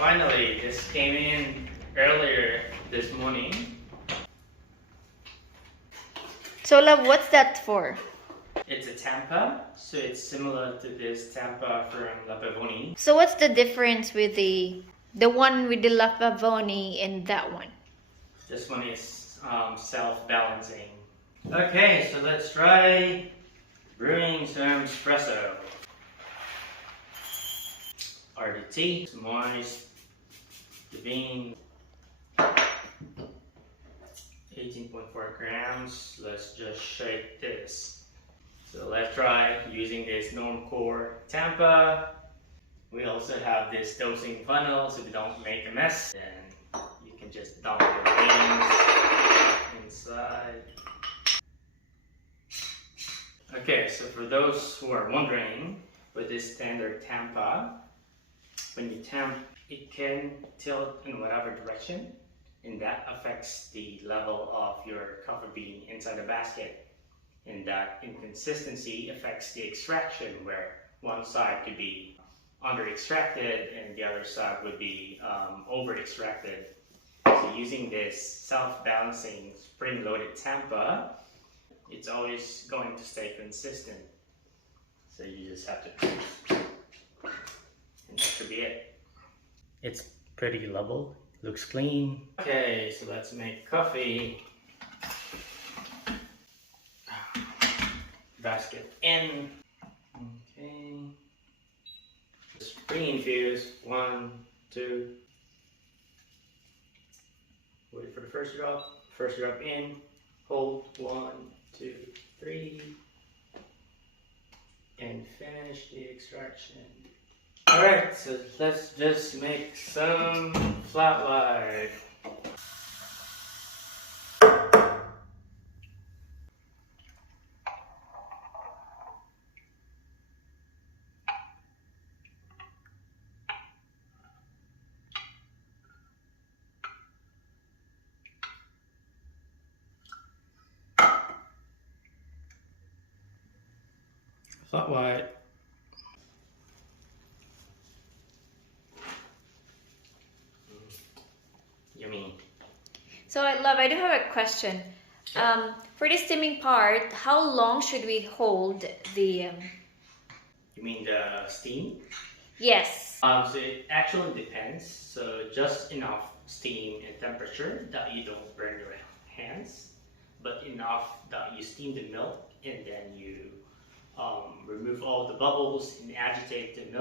Finally, this came in earlier this morning. So love, what's that for? It's a tamper, so it's similar to this tamper from La Pavoni. So what's the difference with the one with the La Pavoni and that one? This one is self-balancing. Okay, so let's try brewing some espresso. The tea, it's moist, the bean, 18.4 grams. Let's just shake this. So let's try using this Normcore tamper. We also have this dosing funnel so we don't make a mess. Then you can just dump your beans inside. Okay, so for those who are wondering, with this standard tamper, when you tamp, it can tilt in whatever direction, and that affects the level of your coffee bean inside the basket. And that inconsistency affects the extraction, where one side could be under extracted and the other side would be over extracted. So using this self-balancing spring-loaded tamper, it's always going to stay consistent. So you just have to, and that should be it. It's pretty level, looks clean. Okay, so let's make coffee. Basket in. Okay. Just pre-infuse. 1, 2. Wait for the first drop. First drop in. Hold. 1, 2, 3. And finish the extraction. Alright, so let's just make some flat white. Flat white. Yummy. So love, I do have a question. For the steaming part, how long should we hold the? You mean the steam? Yes. So it actually depends. So just enough steam and temperature that you don't burn your hands, but enough that you steam the milk and then you remove all the bubbles and agitate the milk.